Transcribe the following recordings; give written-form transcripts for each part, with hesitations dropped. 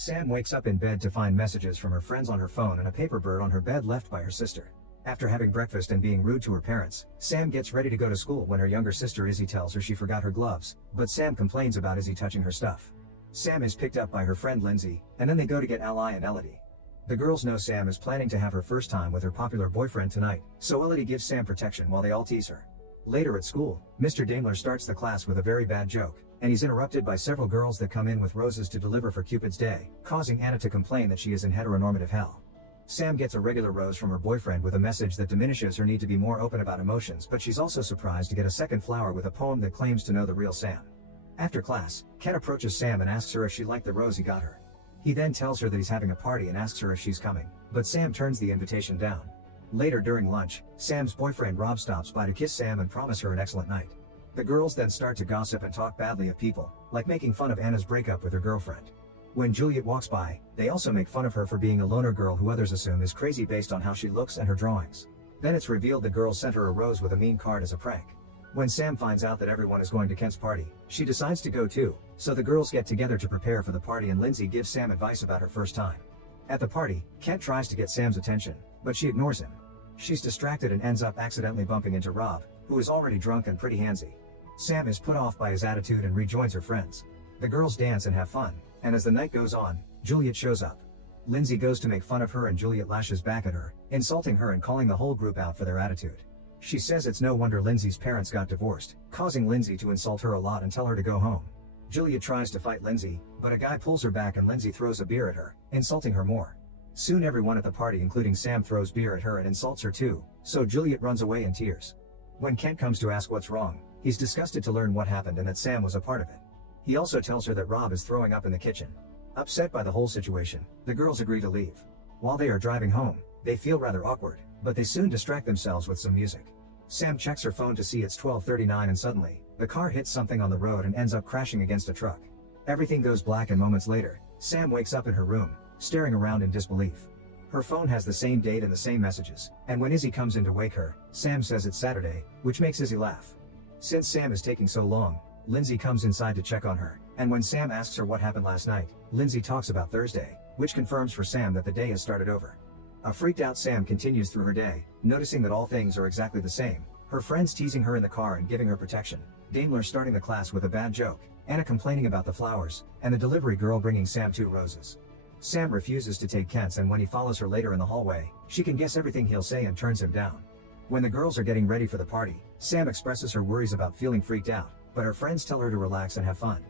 Sam wakes up in bed to find messages from her friends on her phone and a paper bird on her bed left by her sister. After having breakfast and being rude to her parents, Sam gets ready to go to school when her younger sister Izzy tells her she forgot her gloves, but Sam complains about Izzy touching her stuff. Sam is picked up by her friend Lindsay, and then they go to get Ally and Elodie. The girls know Sam is planning to have her first time with her popular boyfriend tonight, so Elodie gives Sam protection while they all tease her. Later at school, Mr. Daimler starts the class with a very bad joke, and he's interrupted by several girls that come in with roses to deliver for Cupid's Day, causing Anna to complain that she is in heteronormative hell. Sam gets a regular rose from her boyfriend with a message that diminishes her need to be more open about emotions, but she's also surprised to get a second flower with a poem that claims to know the real Sam. After class, Ken approaches Sam and asks her if she liked the rose he got her. He then tells her that he's having a party and asks her if she's coming, but Sam turns the invitation down. Later during lunch, Sam's boyfriend Rob stops by to kiss Sam and promise her an excellent night. The girls then start to gossip and talk badly of people, like making fun of Anna's breakup with her girlfriend. When Juliet walks by, they also make fun of her for being a loner girl who others assume is crazy based on how she looks and her drawings. Then it's revealed the girls sent her a rose with a mean card as a prank. When Sam finds out that everyone is going to Kent's party, she decides to go too, so the girls get together to prepare for the party and Lindsay gives Sam advice about her first time. At the party, Kent tries to get Sam's attention, but she ignores him. She's distracted and ends up accidentally bumping into Rob, who is already drunk and pretty handsy. Sam is put off by his attitude and rejoins her friends. The girls dance and have fun, and as the night goes on, Juliet shows up. Lindsay goes to make fun of her and Juliet lashes back at her, insulting her and calling the whole group out for their attitude. She says it's no wonder Lindsay's parents got divorced, causing Lindsay to insult her a lot and tell her to go home. Juliet tries to fight Lindsay, but a guy pulls her back and Lindsay throws a beer at her, insulting her more. Soon everyone at the party including Sam throws beer at her and insults her too, so Juliet runs away in tears. When Kent comes to ask what's wrong, he's disgusted to learn what happened and that Sam was a part of it. He also tells her that Rob is throwing up in the kitchen. Upset by the whole situation, the girls agree to leave. While they are driving home, they feel rather awkward, but they soon distract themselves with some music. Sam checks her phone to see it's 12:39 and suddenly, the car hits something on the road and ends up crashing against a truck. Everything goes black and moments later, Sam wakes up in her room, staring around in disbelief. Her phone has the same date and the same messages, and when Izzy comes in to wake her, Sam says it's Saturday, which makes Izzy laugh. Since Sam is taking so long, Lindsay comes inside to check on her, and when Sam asks her what happened last night, Lindsay talks about Thursday, which confirms for Sam that the day has started over. A freaked out Sam continues through her day, noticing that all things are exactly the same. Her friends teasing her in the car and giving her protection, Daimler starting the class with a bad joke, Anna complaining about the flowers, and the delivery girl bringing Sam 2 roses. Sam refuses to take Kent's, and when he follows her later in the hallway, she can guess everything he'll say and turns him down. When the girls are getting ready for the party, Sam expresses her worries about feeling freaked out, but her friends tell her to relax and have fun.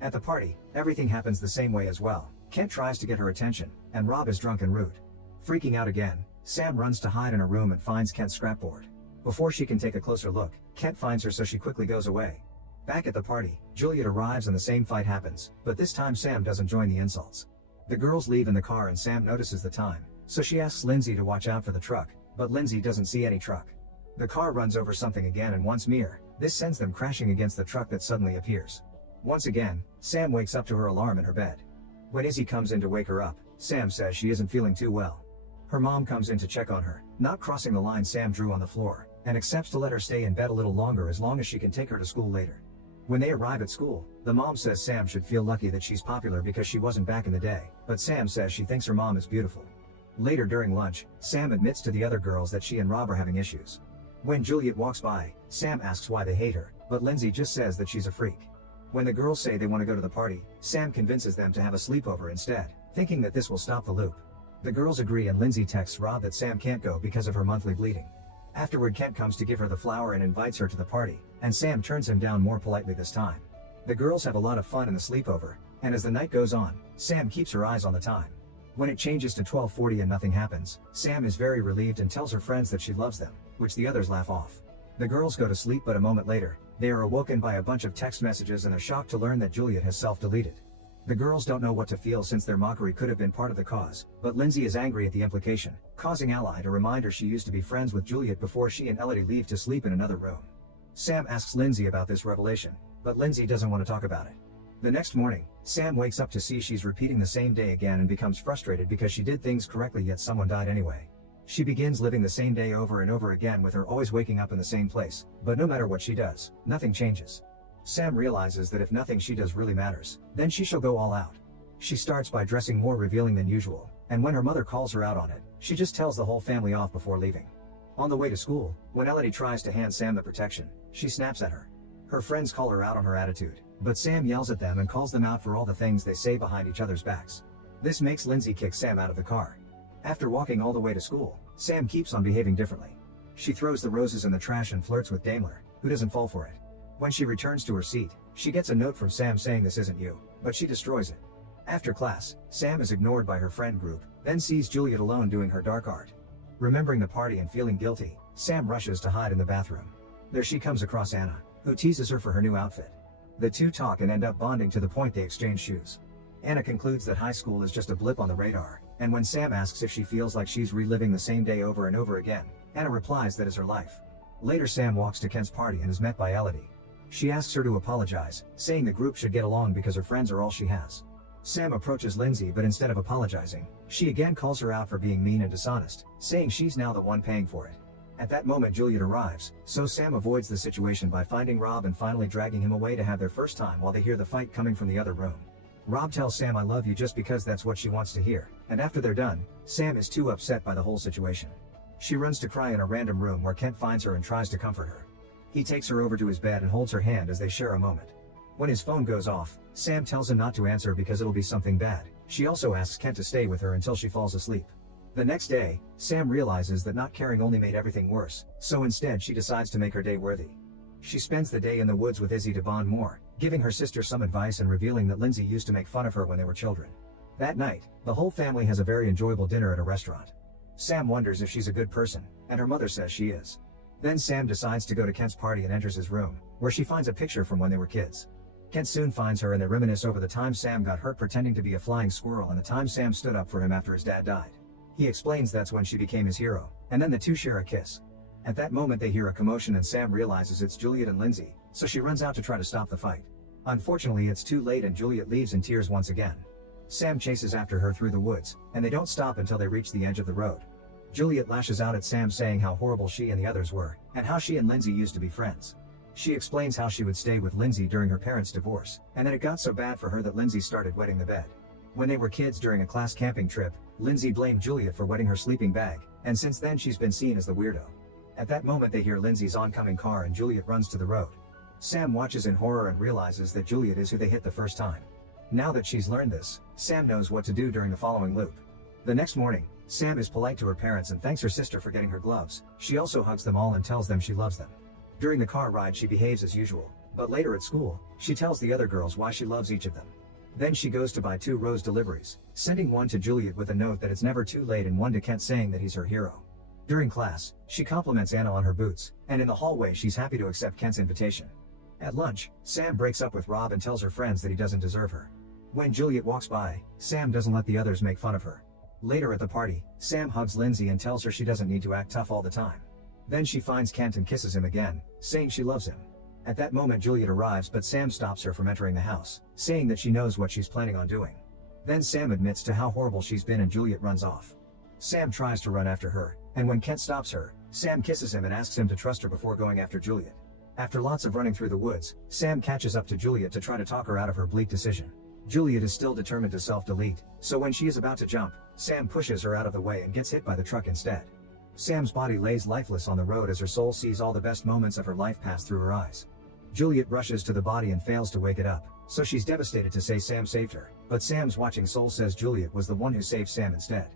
At the party, everything happens the same way as well. Kent tries to get her attention, and Rob is drunk and rude. Freaking out again, Sam runs to hide in her room and finds Kent's scrapboard. Before she can take a closer look, Kent finds her so she quickly goes away. Back at the party, Juliet arrives and the same fight happens, but this time Sam doesn't join the insults. The girls leave in the car and Sam notices the time, so she asks Lindsay to watch out for the truck, but Lindsay doesn't see any truck. The car runs over something again and once more, this sends them crashing against the truck that suddenly appears. Once again, Sam wakes up to her alarm in her bed. When Izzy comes in to wake her up, Sam says she isn't feeling too well. Her mom comes in to check on her, not crossing the line Sam drew on the floor, and accepts to let her stay in bed a little longer as long as she can take her to school later. When they arrive at school, the mom says Sam should feel lucky that she's popular because she wasn't back in the day, but Sam says she thinks her mom is beautiful. Later during lunch, Sam admits to the other girls that she and Rob are having issues. When Juliet walks by, Sam asks why they hate her, but Lindsay just says that she's a freak. When the girls say they want to go to the party, Sam convinces them to have a sleepover instead, thinking that this will stop the loop. The girls agree and Lindsay texts Rob that Sam can't go because of her monthly bleeding. Afterward, Kent comes to give her the flower and invites her to the party, and Sam turns him down more politely this time. The girls have a lot of fun in the sleepover, and as the night goes on, Sam keeps her eyes on the time. When it changes to 12:40 and nothing happens, Sam is very relieved and tells her friends that she loves them, which the others laugh off. The girls go to sleep, but a moment later, they are awoken by a bunch of text messages and are shocked to learn that Juliet has self-deleted. The girls don't know what to feel since their mockery could have been part of the cause, but Lindsay is angry at the implication, causing Ally to remind her she used to be friends with Juliet before she and Elodie leave to sleep in another room. Sam asks Lindsay about this revelation, but Lindsay doesn't want to talk about it. The next morning, Sam wakes up to see she's repeating the same day again and becomes frustrated because she did things correctly yet someone died anyway. She begins living the same day over and over again with her always waking up in the same place, but no matter what she does, nothing changes. Sam realizes that if nothing she does really matters, then she shall go all out. She starts by dressing more revealing than usual, and when her mother calls her out on it, she just tells the whole family off before leaving. On the way to school, when Elodie tries to hand Sam the protection, she snaps at her. Her friends call her out on her attitude, but Sam yells at them and calls them out for all the things they say behind each other's backs. This makes Lindsay kick Sam out of the car. After walking all the way to school, Sam keeps on behaving differently. She throws the roses in the trash and flirts with Daimler, who doesn't fall for it. When she returns to her seat, she gets a note from Sam saying this isn't you, but she destroys it. After class, Sam is ignored by her friend group, then sees Juliet alone doing her dark art. Remembering the party and feeling guilty, Sam rushes to hide in the bathroom. There she comes across Anna, who teases her for her new outfit. The two talk and end up bonding to the point they exchange shoes. Anna concludes that high school is just a blip on the radar, and when Sam asks if she feels like she's reliving the same day over and over again, Anna replies that is her life. Later Sam walks to Kent's party and is met by Elodie. She asks her to apologize, saying the group should get along because her friends are all she has. Sam approaches Lindsay, but instead of apologizing, she again calls her out for being mean and dishonest, saying she's now the one paying for it. At that moment Juliet arrives, so Sam avoids the situation by finding Rob and finally dragging him away to have their first time while they hear the fight coming from the other room. Rob tells Sam I love you just because that's what she wants to hear, and after they're done, Sam is too upset by the whole situation. She runs to cry in a random room where Kent finds her and tries to comfort her. He takes her over to his bed and holds her hand as they share a moment. When his phone goes off, Sam tells him not to answer because it'll be something bad. She also asks Kent to stay with her until she falls asleep. The next day, Sam realizes that not caring only made everything worse, so instead she decides to make her day worthy. She spends the day in the woods with Izzy to bond more, giving her sister some advice and revealing that Lindsay used to make fun of her when they were children. That night, the whole family has a very enjoyable dinner at a restaurant. Sam wonders if she's a good person, and her mother says she is. Then Sam decides to go to Kent's party and enters his room, where she finds a picture from when they were kids. Kent soon finds her and they reminisce over the time Sam got hurt pretending to be a flying squirrel and the time Sam stood up for him after his dad died. He explains that's when she became his hero, and then the two share a kiss. At that moment they hear a commotion and Sam realizes it's Juliet and Lindsay, so she runs out to try to stop the fight. Unfortunately it's too late and Juliet leaves in tears once again. Sam chases after her through the woods, and they don't stop until they reach the edge of the road. Juliet lashes out at Sam saying how horrible she and the others were, and how she and Lindsay used to be friends. She explains how she would stay with Lindsay during her parents' divorce, and that it got so bad for her that Lindsay started wetting the bed. When they were kids during a class camping trip, Lindsay blamed Juliet for wetting her sleeping bag, and since then she's been seen as the weirdo. At that moment they hear Lindsay's oncoming car and Juliet runs to the road. Sam watches in horror and realizes that Juliet is who they hit the first time. Now that she's learned this, Sam knows what to do during the following loop. The next morning, Sam is polite to her parents and thanks her sister for getting her gloves. She also hugs them all and tells them she loves them. During the car ride she behaves as usual, but later at school, she tells the other girls why she loves each of them. Then she goes to buy 2 rose deliveries, sending one to Juliet with a note that it's never too late and one to Kent saying that he's her hero. During class, she compliments Anna on her boots, and in the hallway she's happy to accept Kent's invitation. At lunch, Sam breaks up with Rob and tells her friends that he doesn't deserve her. When Juliet walks by, Sam doesn't let the others make fun of her. Later at the party, Sam hugs Lindsay and tells her she doesn't need to act tough all the time. Then she finds Kent and kisses him again, saying she loves him. At that moment Juliet arrives but Sam stops her from entering the house, saying that she knows what she's planning on doing. Then Sam admits to how horrible she's been and Juliet runs off. Sam tries to run after her, and when Kent stops her, Sam kisses him and asks him to trust her before going after Juliet. After lots of running through the woods, Sam catches up to Juliet to try to talk her out of her bleak decision. Juliet is still determined to self-delete, so when she is about to jump, Sam pushes her out of the way and gets hit by the truck instead. Sam's body lays lifeless on the road as her soul sees all the best moments of her life pass through her eyes. Juliet rushes to the body and fails to wake it up, so she's devastated to say Sam saved her, but Sam's watching soul says Juliet was the one who saved Sam instead.